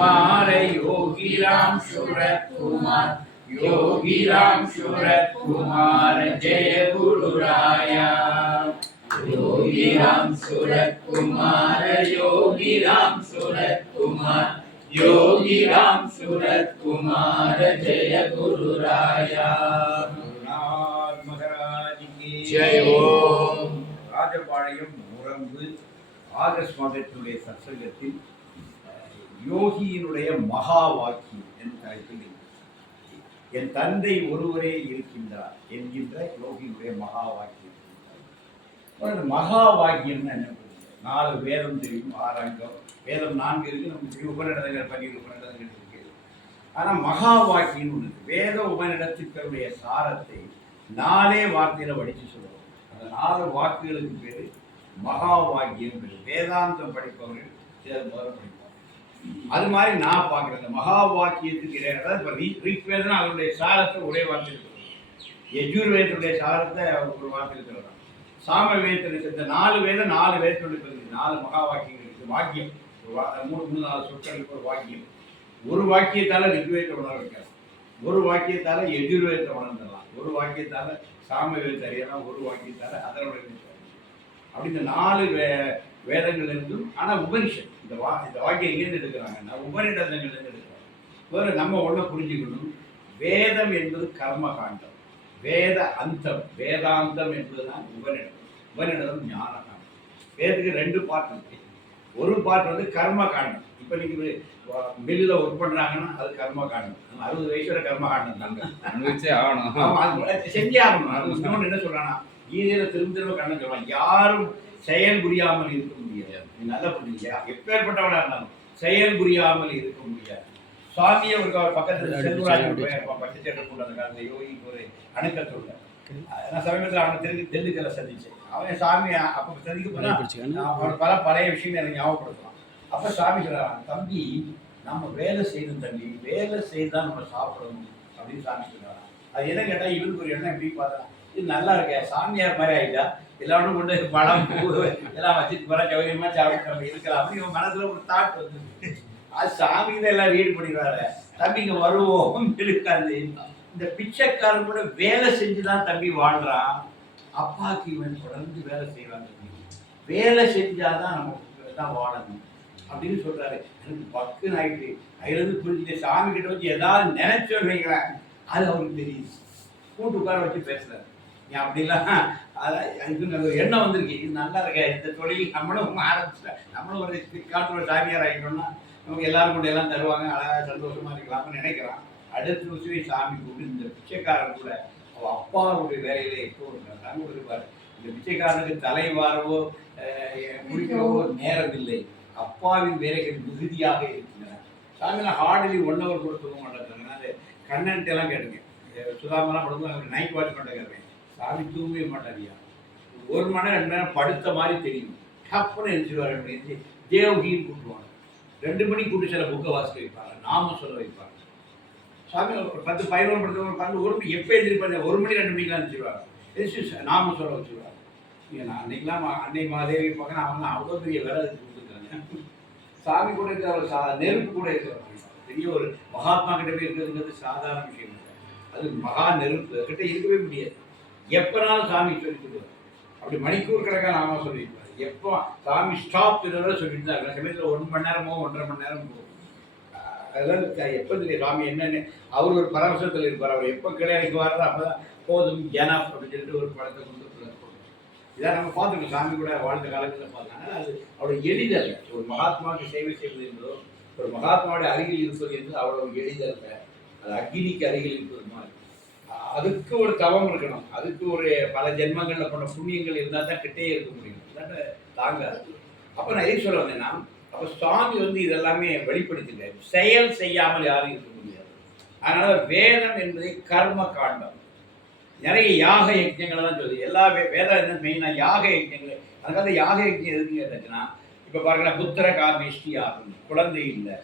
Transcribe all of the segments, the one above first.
कुमार योगी राम सूरत कुमार योगी राम सूरत कुमार जय गुरु राया योगी राम सूरत कुमार योगी राम सूरत कुमार योगी राम सूरत कुमार जय गुरु राया गुरुनाथ महाराज की जय ओम ராஜபாளையம் முரம்பு ஆகஸ்ட் மாதத்தினுடைய சத்சங்கத்தில் யோகியினுடைய மகா வாக்கியம் என்ற தலைப்பில் என் தந்தை ஒருவரே இருக்கின்றார் என்கின்ற யோகியினுடைய மகா வாக்கியம். மகா வாக்கியம்னு என்ன பண்ணுறது? 4 வேதம் தெரியும், 6 அங்கம், வேதம் 4 இருக்கு, நமக்கு உபநிடதங்கள் 12 உபநிடதங்கள் இருக்கு. ஆனால் மகா வாக்கியம் ஒன்று, வேத உபநிடத்திற்குடைய சாரத்தை 4 வார்த்தையில வடித்து சொல்லுவோம். அந்த 4 வாக்குகளுக்கு பேரு மகா வாக்கியம். வேதாந்தம் படிப்பவர்கள் முதல்ல படிப்பாங்க. அது மாதிரி நான் பார்க்குறேன். இந்த மகா வாக்கியத்துக்கு இடையே இப்போ ரிக்வேதம் அதனுடைய சாரத்தை ஒரே வார்த்தை இருக்கிறோம், யஜுர்வேதனுடைய சாரத்தை ஒரு வார்த்தை இருக்கிறோம், சாம வேதத்தில் இந்த 4 வேதம் 4 வேதத்துடைய பகுதி 4 மகா வாக்கியங்கள் இருக்குது. வாக்கியம் 3-4 சொற்களுக்கு ஒரு வாக்கியம். ஒரு வாக்கியத்தால் ரிக்வேதத்தை உணர வைக்கலாம், ஒரு வாக்கியத்தால் யஜுர்வேதத்தை உணர்ந்துடலாம், ஒரு வாக்கியத்தால் சாம வேதத்தை அறியலாம், ஒரு வாக்கியத்தால் அதனுடைய அப்படி இந்த 4 வேதங்கள் இருந்தும். ஆனால் உபனிஷத் இந்த வாக்கியம் எங்கேருந்து எடுக்கிறாங்கன்னா உபநிடதங்கள்லேருந்து எடுக்கிறாங்க. வேறு நம்ம ஒன்றை புரிஞ்சுக்கணும், வேதம் என்பது கர்மகாண்டம், வேத அந்தம் வேதாந்தம் என்பதுதான் உபநிடதம். உபநிடதம் ஞான காண்டம். வேதத்துக்கு 2 பார்ட் இருக்கு. ஒரு பார்ட் வந்து கர்ம காண்டம். இப்போ நீங்கள் மில்லில் ஒர்க் பண்ணுறாங்கன்னா அது கர்ம காண்டம். 60 வயசு வரை கர்ம காண்டம் தாங்க அனுபவிச்சே ஆகணும், அது செஞ்சே ஆகணும். அது இன்னொன்று என்ன சொல்கிறான்னா கீதையில் திரும்ப கண்ணன் சொல்லுவாங்க, யாரும் செயல் புரியாமல் இருக்க முடியாது. நல்லா புரிஞ்சுங்க, எப்பேற்பட்டவனாக இருந்தாலும் செயல் புரியாமல் இருக்க முடியாது. சுவாமியை ஒரு பக்கத்தில் செல்வராஜ் பச்சை கொண்டாங்க அந்த யோகிக்கு ஒரு அணுக்கத்தோட. நான் சமீபத்தில் அவனை தெலுங்குல சந்திச்சேன். அவன் சாமி அப்போ சந்திக்க போனா அவன் பழைய விஷயங்கள் எனக்கு ஞாபகப்படுத்தலாம். அப்போ சாமி சொல்றான், தம்பி நம்ம வேலை செய்யணும் தம்பி, வேலை செய்து தான் நம்ம சாப்பிடணும் அப்படின்னு சாமி சொல்றான். அது என்ன கேட்டால் இவருக்கு ஒரு எண்ணம் எப்படி பார்த்தா, இது நல்லா இருக்க சாமியார் மாதிரி ஆகிட்டா எல்லாரும் கொண்டு பழம் பூ எல்லாம் வச்சுட்டு போகிற சௌகரியமாக சாப்பிட்டு நம்ம இருக்கலாம் அப்படின்னு இவன் மனசில் ஒரு தாட் வந்து அது சாமி தான் எல்லாம் ரீட் பண்ணிடுறாரு. தம்பிங்க வருவோம் இருக்காது. இந்த பிச்சைக்காரன் கூட வேலை செஞ்சு தான் தம்பி வாழ்கிறான். அப்பாவுக்கு இவன் தொடர்ந்து வேலை செய்வான் தம்பி, வேலை செஞ்சாதான் நம்ம தான் வாழணும் அப்படின்னு சொல்கிறாரு. எனக்கு பக்குன்னு ஆகிட்டு அதுலேருந்து புரிஞ்சுட்டு சாமி கிட்ட வச்சு ஏதாவது நினைச்சோன்னு வைக்கிறேன், அது அவருக்கு தெரியுது. கூட்டு உட்கார வச்சு பேசுகிறாரு. ஏன் அப்படிலாம் அதான் ஒரு எண்ணம் வந்திருக்கு, இது நல்லா இருக்க இந்த தொழில் நம்மளும் ஆரம்பிச்சிட்டேன், நம்மளும் ஒரு காட்டு சாமியார் ஆகிட்டோம்னா நமக்கு எல்லாரும் கூட எல்லாம் தருவாங்க, அழகாக சந்தோஷமாக இருக்கலாம்னு நினைக்கிறான். அடுத்த வருஷமே சாமி கூப்பிட்டு இந்த பிச்சைக்காரன் கூட அவள் அப்பாவுடைய வேலையில எப்போ இருக்காங்க இருப்பார். இந்த பிச்சைக்காரனுக்கு தலைவாரவோ முடிக்கவோ நேரம் இல்லை, அப்பாவின் வேலைகள் மிகுதியாக இருக்கின்றன. சாமியெல்லாம் ஹார்ட்லி 1 hour கூட தூங்க மாட்டேங்கிறாங்க. அது கண்ணன்ட்டு எல்லாம் கேட்டுங்க, சுதாமெல்லாம் படுத்து அவர் நைட் வாட்ச் பண்ணிட்டு சாமி தூங்கவே மாட்டாரியா, 1 மணி நேரம் 2 மணி நேரம் படுத்த மாதிரி தெரியும். டப்புன்னு எழுச்சிடுவார். எழுச்சி தேவகின்னு கூப்பிடுவாங்க. 2 மணிக்கு கூப்பிட்டு சில புக்கை வாசிக்க வைப்பாங்க, நாம சொல்ல வைப்பாங்க. சாமி ஒரு 10-11 படுத்து 1 மணி எப்போ எழுந்திருப்பாங்க, 1 மணி 2 மணிக்கெலாம் எழுச்சிடுவாங்க. எழுச்சி நாம சொல்ல வச்சுருவாங்க. நான் அன்னைக்கெல்லாம் அன்னை மாதேவி பார்க்க அவங்க அவ்வளோ பெரிய வேலை கொடுத்துருக்காங்க. சாமி கூட இருக்கிற நெருப்பு கூட இருக்கிறாங்க. பெரிய ஒரு மகாத்மா கிட்ட போய் இருக்கிறதுங்கிறது சாதாரண விஷயம் இல்லை. அது மகா நெருப்பு கிட்ட இருக்கவே முடியாது. எப்போனாலும் சாமி சொல்லிட்டு அப்படி மணிக்கூர் கணக்காக நாம சொல்லியிருப்பாரு. எப்போ சாமி ஸ்டாப் இதோட சொல்லிட்டு தான் இருக்கிற சமயத்தில் 1 மணி நேரமோ 1.5 மணி நேரம் போகும். அதெல்லாம் எப்போ தெரியும் சாமி என்னென்னு அவர் ஒரு பரவசத்தில் இருப்பார். அவர் எப்போ கிடையாது வர்றது அப்போ தான் போதும் ஜனா அப்படின்னு சொல்லிட்டு ஒரு படத்தை கொண்டு இதான் நம்ம பார்த்துக்கோம். சாமி கூட வாழ்ந்த காலத்தில் பார்த்தாங்க. அது அவருடைய எளிதல்ல. ஒரு மகாத்மாவுக்கு சேவை செய்வது என்பதோ ஒரு மகாத்மாவுடைய அருகில் இருப்பது என்பது அவ்வளவு எளிதல்ல. அது அக்னிக்கு அருகில் இருப்பது மாதிரி. அதுக்கு ஒரு தவம் இருக்கணும், அதுக்கு ஒரு பல ஜென்மங்களில் பண்ண புண்ணியங்கள் இருந்தால் தான் கிட்டே இருக்க முடியும், இல்லாட்ட தாங்காது. அப்போ நான் எதுக்கு சொல்ல வந்தேன்னா, அப்போ சுவாமி வந்து இதெல்லாமே வெளிப்படுத்திட்டார். செயல் செய்யாமல் யாரும் இருக்க முடியாது. அதனால வேதம் என்பதை கர்ம காண்டம். நிறைய யாக யஜ்யங்களை தான் சொல்லுது. எல்லா வேதம் என்ன மெயினாக யாக யஜ்யங்கள். அதுக்காக யாக யஜ்யம் எதுன்னு கேட்டுச்சுன்னா, இப்போ பாருங்கன்னா புத்திர காமேஷ்டி ஆகும், குழந்தை இல்லை.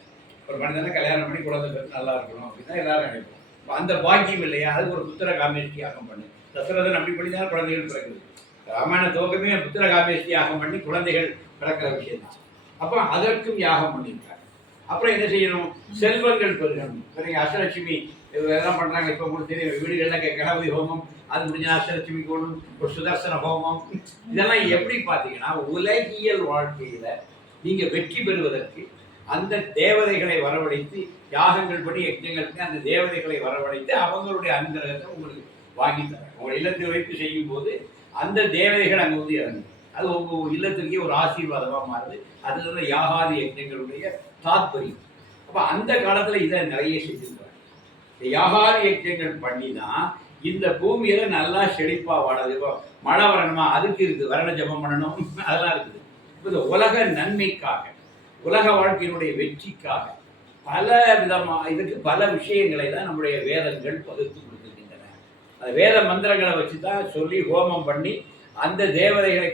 ஒரு மனிதனை கல்யாணம் பண்ணி குழந்தை பேர் நல்லா இருக்கணும் அப்படின்னா எல்லாரும் நினைப்போம். அந்த பாக்கியம் இல்லையா, அதுக்கு ஒரு புத்திர காமேஷ்டி யாகம் பண்ணு. தசரதன் அப்படி பண்ணி தான் குழந்தைகள் பிறகுது. ராமாயண துவக்கமே புத்திர காமேஷ்டி யாகம் பண்ணி குழந்தைகள் பிறக்கிற விஷயம் தான். அப்போ அதற்கும் யாகம் பண்ணியிருக்காங்க. அப்புறம் என்ன செய்யணும்? செல்வங்கள் பெருகணும். இப்போ அஷ்டலட்சுமி இதெல்லாம் பண்றாங்க. இப்போ உங்களுக்கு தெரியும், வீடுகளில் கணபதி ஹோமம், அது முடிஞ்ச அஷ்டலட்சுமி கோணும், ஒரு சுதர்சன ஹோமம், இதெல்லாம் எப்படி பார்த்தீங்கன்னா உலகியல் வாழ்க்கையில நீங்க வெற்றி பெறுவதற்கு அந்த தேவதைகளை வரவழைத்து யாகங்கள் படி யஜ்ஞங்கள் பண்ணி அந்த தேவதைகளை வரவழைத்து அவங்களுடைய அனுகிரகத்தை உங்களுக்கு வாங்கி தராங்க. உங்கள் இல்லத்தில் வைத்து செய்யும் போது அந்த தேவதைகள் அங்கே வந்து இறங்கும். அது உங்கள் இல்லத்திற்கே ஒரு ஆசீர்வாதமாக மாறுது. அதுல யாகாதி யஜ்ஞங்களுடைய தாத்பரியம். அப்போ அந்த காலத்தில் இதை நிறைய செஞ்சிருக்கிறாங்க. யாகாதி யஜ்ஞங்கள் பண்ணி தான் இந்த பூமியில நல்லா செழிப்பா வாழது. இப்போ மழை வரணுமா, அதுக்கு இருக்குது, வரண ஜபம் பண்ணணும், அதெல்லாம் இருக்குது. இப்போ இந்த உலக நன்மைக்காக, உலக வாழ்க்கையினுடைய வெற்றிக்காக பல விதமாக இதுக்கு பல விஷயங்களை தான் நம்முடைய வேதங்கள் பகுத்து கொடுத்துருக்கின்றன. அந்த வேத மந்திரங்களை வச்சு தான் சொல்லி ஹோமம் பண்ணி அந்த தேவதைகளை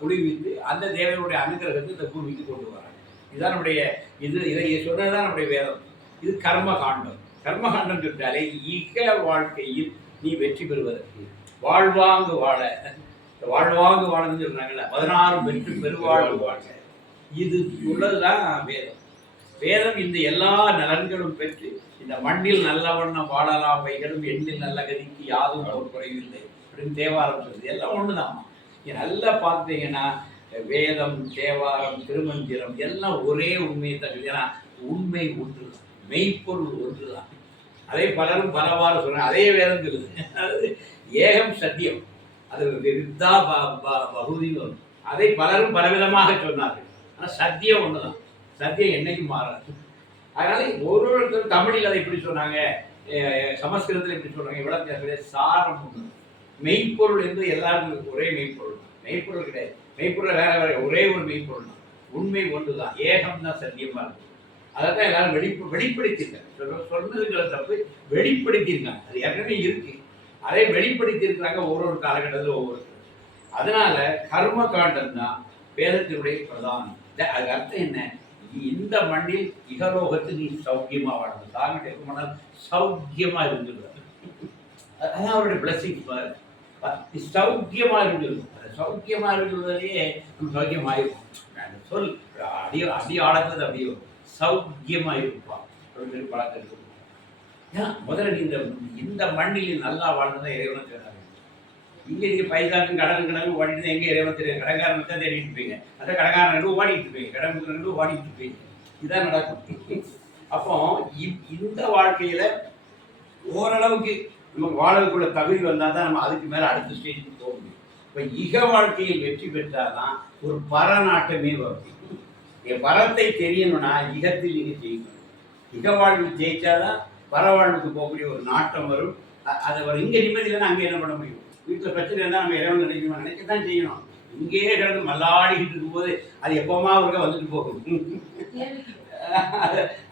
குளிவித்து அந்த தேவதையுடைய அனுகிரகத்தை இந்த பூமிக்கு கொண்டு வராங்க. இதுதான் நம்முடைய இதை சொன்னதுதான் நம்முடைய வேதம். இது கர்ம காண்டம். கர்ம காண்டம் சொல்லிட்டாலே ஈக வாழ்க்கையில் நீ வெற்றி பெறுவதற்கு வாழ்வாங்கு வாழ, வாழ்வாங்கு வாழன்னு சொல்றாங்கல்ல, 16 வெற்றி பெருவாழ்வு வாழ, இது உள்ளதுதான் வேதம். வேதம் இந்த எல்லா நலன்களும் பெற்று இந்த மண்ணில் நல்ல வண்ணம் வாழலாம் வைகளும் எண்ணில் நல்ல கதிக்கு யாதும் ஒரு குறைவில்லை அப்படின்னு தேவாரம் சொல்றது. எல்லாம் ஒண்ணுதான். நல்லா பார்த்தீங்கன்னா வேதம், தேவாரம், திருமந்திரம் எல்லாம் ஒரே உண்மையை தகுதி. ஏன்னா உண்மை ஒன்றுதான், மெய்ப்பொருள் ஒன்றுதான். அதை பலரும் பலவாறு சொல்றாங்க. அதே வேதம் சொல்லுது. அதாவது ஏகம் சத்தியம், அது வித்தா பகுதின்னு வரும். அதை பலரும் பலவிதமாக சொன்னார்கள். ஆனால் சத்தியம் ஒண்ணுதான். சத்தியம் என்னைக்கும் மாறாது. அதனால ஒருத்தர் தமிழில் அதை எப்படி சொன்னாங்க, சமஸ்கிருதத்தில் எப்படி சொல்றாங்க, விளக்க சாரம் ஒன்று. மெய்ப்பொருள் என்று எல்லாருக்கும் ஒரே மெய்ப்பொருள் தான். மெய்ப்பொருள் கிடையாது. மெய்ப்பொருள் வேற வேற, ஒரே ஒரு மெய்ப்பொருள் தான். உண்மை ஒன்று தான். ஏகம் தான் சத்தியமா இருக்கு. அதான் எல்லாரும் வெளிப்படுத்தியிருக்காங்க. சொன்னதுங்கிற தப்பு வெளிப்படுத்தியிருக்காங்க. அது ஏற்கனவே இருக்கு, அதை வெளிப்படுத்தியிருக்கிறாங்க ஒரு காலகட்டத்தில் ஒவ்வொருத்தரும். அதனால கர்ம காண்டம் தான் வேதத்தினுடைய பிரதானம். அதுக்கு அர்த்தம் என்ன? இந்த மண்ணில் இகலோகத்து நீ சௌக்கியமா வாழணும். தாங்கிட்ட இருக்கமானால் சௌக்கியமா இருந்துருவார். அதான் அவருடைய பிளஸிங். சௌக்கியமா இருந்துருக்கும். சௌக்கியமா இருக்கிறதுலேயே நம்ம சௌக்கியமாயிருக்கும். சொல் அடி ஆழத்துல அப்படியே சௌக்கியமா இருப்பா அப்படின்னு பழக்கம் இருக்கும். ஏன் முதல்ல நீ இந்த மண்ணில் நல்லா வாழ்ந்ததான் இறைவனை சொன்னாங்க. இங்க நீங்க பைசாக்கும் கடனும் ஓடிட்டு எங்க இறைவன் தெரியும். கடங்காரன் தான் தேடிட்டு இருப்பீங்க. அந்த கடங்காரன் ஓடிட்டு இருப்பீங்க, கடன் ஓடிட்டு இருப்பீங்க. இதான் நடக்கும். அப்போ இந்த வாழ்க்கையில ஓரளவுக்கு நமக்கு வாழறதுக்குள்ள தகுதி வந்தால் தான் நம்ம அதுக்கு மேலே அடுத்த ஸ்டேஜுக்கு போக முடியும். இப்போ இக வாழ்க்கையில் வெற்றி பெற்றாதான் ஒரு பரநாட்டமே வரும். என் பரத்தை தெரியணும்னா இகத்தில் நீங்கள் ஜெயிக்கணும். இக வாழ்வில் ஜெயிச்சாதான் பரவாழ்வுக்கு போகக்கூடிய ஒரு நாட்டம் வரும். அதை வரும். இங்கே நிம்மதி இல்லைன்னா அங்கே என்ன பண்ண முடியும்? வீட்டில் பிரச்சனை இருந்தால் நம்ம இறைவன் நினைக்கணும், நினைக்கத்தான் செய்யணும். இங்கேயே கிடந்து மல்லாடிக்கிட்டு இருக்கும்போது அது எப்போமா ஒருக்க வந்துட்டு போகும்.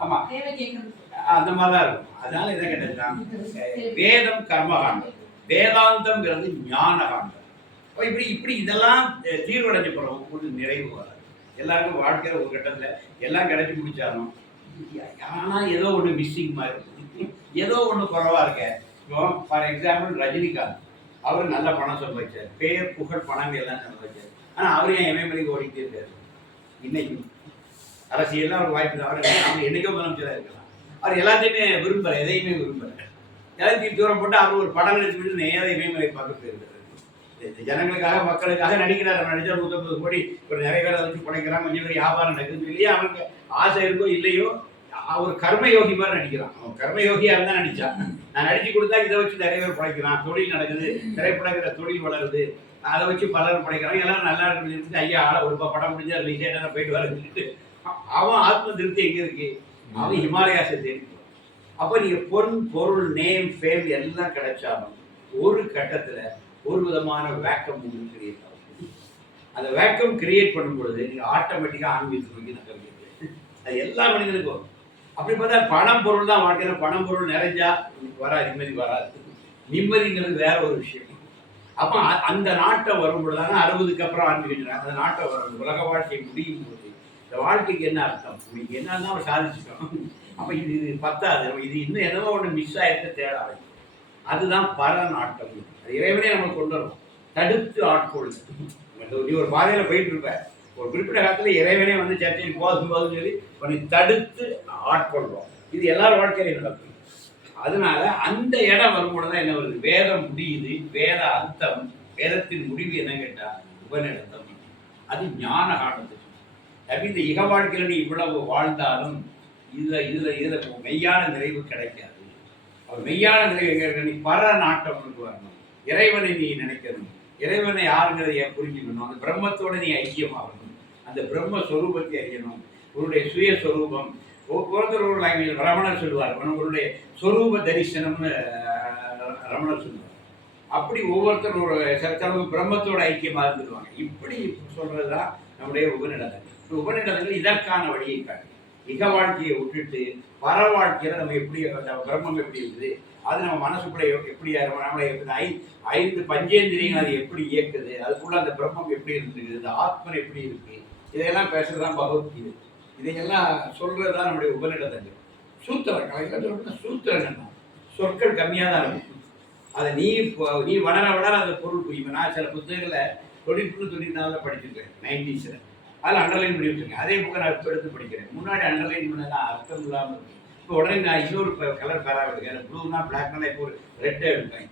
ஆமா, அந்த மாதிரி தான் இருக்கும். அதனால இதை கேட்டதுதான் வேதம் கர்மகாண்டம், வேதாந்தம்ங்கிறது ஞான காண்டம். இப்படி இதெல்லாம் தீர்வடைஞ்ச பிறகு ஒரு நிறைவு வராது. எல்லாருக்கும் வாழ்க்கையில் ஒரு கட்டத்தில் எல்லாம் கிடைச்சி முடிச்சாலும் ஆனால் ஏதோ ஒன்று மிஸ்ஸிங் மாதிரி இருக்கும், ஏதோ ஒன்று குறவாக இருக்க. இப்போ ஃபார் எக்ஸாம்பிள் ரஜினிகாந்த், அவர் நல்ல பணம் சம்பாதிச்சார், பேர் புகழ் பணம் எல்லாம் சம்பாதிச்சார். ஆனால் அவர் ஏன் எம்எம்எல்ஏக்கு ஓடிக்கிட்டே இருக்காரு? இன்னைக்கு அரசியல்லாம் ஒரு வாய்ப்பு தான். அவர் என்னைக்கோ முதலமைச்சராக இருக்கலாம். அவர் எல்லாத்தையுமே விரும்புகிறார், எதையுமே விரும்புகிறார். எல்லாத்தையும் தூரம் போட்டு அவர் ஒரு படம் எடுத்துக்கிட்டு நேரம் இமயமலை பார்க்க போயிருக்காரு. ஜனங்களுக்காக மக்களுக்காக நடிக்கிறார். நடிச்சா 150 கோடி ஒரு நிறைய பேரை வச்சு படைக்கிறான், கொஞ்சம் பேர் வியாபாரம் நடக்குது இல்லையா, அவனுக்கு ஆசை இருக்கோ இல்லையோ அவர் கர்மயோகி மாதிரி நடிக்கிறான். அவன் கர்மயோகியாக இருந்தால் நடிச்சான். நான் நடிச்சு கொடுத்தா இதை வச்சு நிறைய பேர் படைக்கிறான், தொழில் நடக்குது, திரைப்படங்கிற தொழில் வளருது, அதை வச்சு பலரும் படைக்கிறான், எல்லாரும் நல்லா இருக்குன்னு ஐயா ஒரு படம் முடிஞ்சா ரிலேட்டடாக போயிட்டு வரதுட்டு அவன் ஆத்ம திருப்தி எங்கே இருக்கு? அவன் ஹிமாலயாஸை தேடி. அப்போ நீங்கள் பொன் பொருள் நேம் ஃபேம் எல்லாம் கிடைச்சாலும் ஒரு கட்டத்தில் ஒரு விதமான வேக்கம் உங்களுக்கு கிரியேட் ஆகும். அந்த வேக்கம் கிரியேட் பண்ணும் பொழுது நீங்கள் ஆட்டோமேட்டிக்காக ஆன்மீகத்துக்கு நகர்வீங்க. அது எல்லா மனிதனுக்கும் அப்படி பார்த்தா பணம் பொருள் தான் வாழ்க்கையில். பணம் பொருள் நிறைஞ்சா வராது, நிம்மதி வராது. நிம்மதிங்கிறது வேற ஒரு விஷயம். அப்போ அந்த நாட்டை வரும்பொழுதாங்க 60க்கு அப்புறம் ஆன்மீகம் அந்த நாட்டை வரும். உலக வாழ்க்கை முடியும் போது இந்த வாழ்க்கைக்கு என்ன அர்த்தம்? இன்னைக்கு என்னன்னா அவர் சாதிச்சிட்டோம். அப்போ இது பத்தாது, இது இன்னும் என்னவோ ஒன்று மிஸ் ஆகிட்டு தேட ஆரம்பிக்கும். அதுதான் பரநாட்டம். அது இறைவனே நம்ம கொண்டு வரும், தடுத்து ஆட்கொள்ளுது. நீ ஒரு பாதையில் போயிட்டு இருப்ப, ஒரு குறிப்பிட்ட காலத்தில் இறைவனே வந்து சர்ச்சைக்கு போதும் சொல்லி பண்ணி தடுத்து ஆட்கொள்றோம். இது எல்லாரும் வாழ்க்கையில நடக்கும். அதனால அந்த இடம் வரும்போது தான் என்ன வருது, வேதம் முடியுது, வேத அர்த்தம், வேதத்தின் முடிவு என்ன கேட்டா உபநிடதம். அது ஞான காலத்துக்கு. அப்படி இந்த இக வாழ்க்கையில நீ இவ்வளவு வாழ்ந்தாலும் இதுல மெய்யான நிறைவு கிடைக்காது. அவர் மெய்யான நிறைவு எங்க இருக்க, நீ பர நாட்டம் வரணும், இறைவனை நீ நினைக்கணும், இறைவனை யாருங்கிறத புரிஞ்சுக்கணும், அந்த பிரம்மத்தோட நீ ஐக்கியமாகணும், அந்த பிரம்ம சொரூபத்தை அறியணும், உன்னுடைய சுயஸ்வரூபம். ஒவ்வொருத்தர் ஒரு லாங்குவேஜ் ரமணர் சொல்லுவார், உங்களுடைய சொரூப தரிசனம்னு ரமணர் சொல்லுவார். அப்படி ஒவ்வொருத்தர் ஒரு சிறத்தளவு பிரம்மத்தோட ஐக்கியமாக இருந்துருவாங்க. இப்படி சொல்றதுதான் நம்முடைய உபநிடதங்கள். உபநிடதங்கள் இதற்கான வழியை காட்டு. இக வாழ்க்கையை விட்டுட்டு பர வாழ்க்கையில நம்ம எப்படி பிரம்மம் எப்படி இருக்குது, அது நம்ம மனசுக்குள்ள எப்படி நம்மளை 5 பஞ்சேந்திரியங்கள் அது எப்படி இயக்குது, அதுக்குள்ள அந்த பிரம்மம் எப்படி இருந்துருக்குது, இந்த ஆத்மன் எப்படி இருக்கு, இதையெல்லாம் பேசுறதுதான் பகவத்கீதை. இதையெல்லாம் சொல்றதுதான் நம்முடைய உபநிடதங்கள். சூத்திரங்கள் சூத்திரங்கள் தான், சொற்கள் கம்மியாக தான் இருக்கும். அதை நீ வளர வளர அந்த பொருள் புரியும். நான் சில புத்தகங்களில் 93 படிச்சிருக்கேன் 90s. அதில் அண்டர்லைன் பண்ணி வச்சுருக்கேன். அதே புக்கை நான் இப்போ எடுத்து படிக்கிறேன். முன்னாடி அண்டர்லைன் பண்ணதான் அர்த்தம் இல்லாமல் இருக்கு. இப்போ உடனே நான் இன்னொரு கலர் பேராக எடுக்கிறேன். ப்ளூனா பிளாக்னா இப்போ ஒரு ரெட்டை எடுப்பேன்.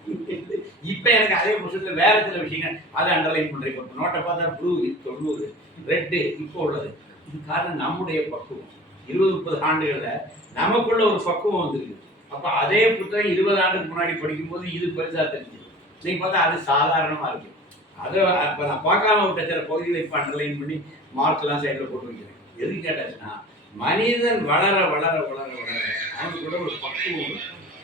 இப்போ எனக்கு அதே புத்தகத்தில் வேறு சில விஷயங்கள் அதை அண்டர்லைன் பண்ணுறேன். இப்போ நோட்டை பார்த்தா ப்ளூ 90, ரெட்டு இப்போ உள்ளது. இது காரணம் நம்முடைய பக்குவம். 20-30 ஆண்டுகளில் நமக்குள்ள ஒரு பக்குவம் வந்துருக்கு. அப்போ அதே புத்தகம் 20 ஆண்டுக்கு முன்னாடி படிக்கும்போது இது பெருசாக தெரிஞ்சுது. இன்னைக்கு பார்த்தா அது சாதாரணமாக இருக்குது. அதை இப்போ நான் பார்க்காம விட்ட சில பகுதிகளை இப்போ அண்டர்லைன் பண்ணி மார்க்லாம் சைடில் போட்டு வைக்கிறேன். எதுக்கு கேட்டாச்சுன்னா, மனிதன் வளர வளர வளர வளர அவனுக்குள்ள ஒரு பக்குவம்,